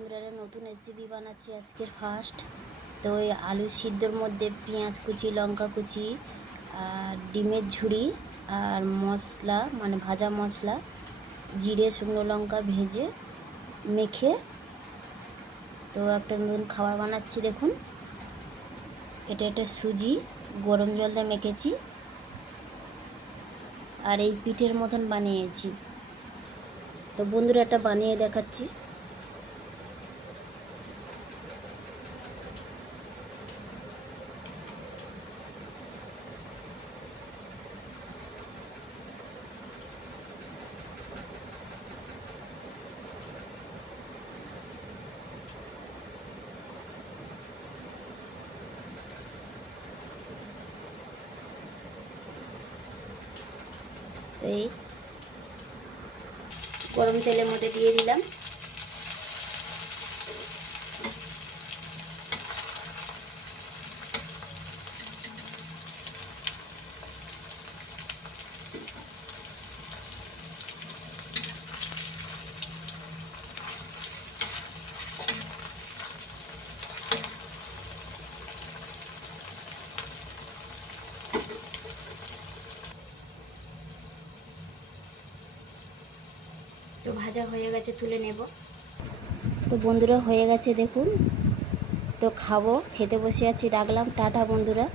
বন্ধুরা নতুন রেসিপি বানাচ্ছি আজকের ফার্স্ট। তো ওই আলু সিদ্ধর মধ্যে পেঁয়াজ কুচি, লঙ্কা কুচি আর ডিমের ঝুড়ি আর মশলা মানে ভাজা মশলা, জিরে শুকনো লঙ্কা ভেজে মেখে তো একটা নতুন খাবার বানাচ্ছি। দেখুন, এটা একটা সুজি গরম জল দিয়ে মেখেছি আর এই পিঠের মতন বানিয়েছি। তো বন্ধুরা এটা বানিয়ে দেখাচ্ছি। তো এই গরম তেলের মধ্যে দিয়ে দিলাম। তো ভাজা হয়ে গেছে, তুলে নেব। তো বন্ধুরা হয়ে গেছে দেখুন। তো খাবো, খেতে বসে আছি, রাখলাম, টাটা বন্ধুরা।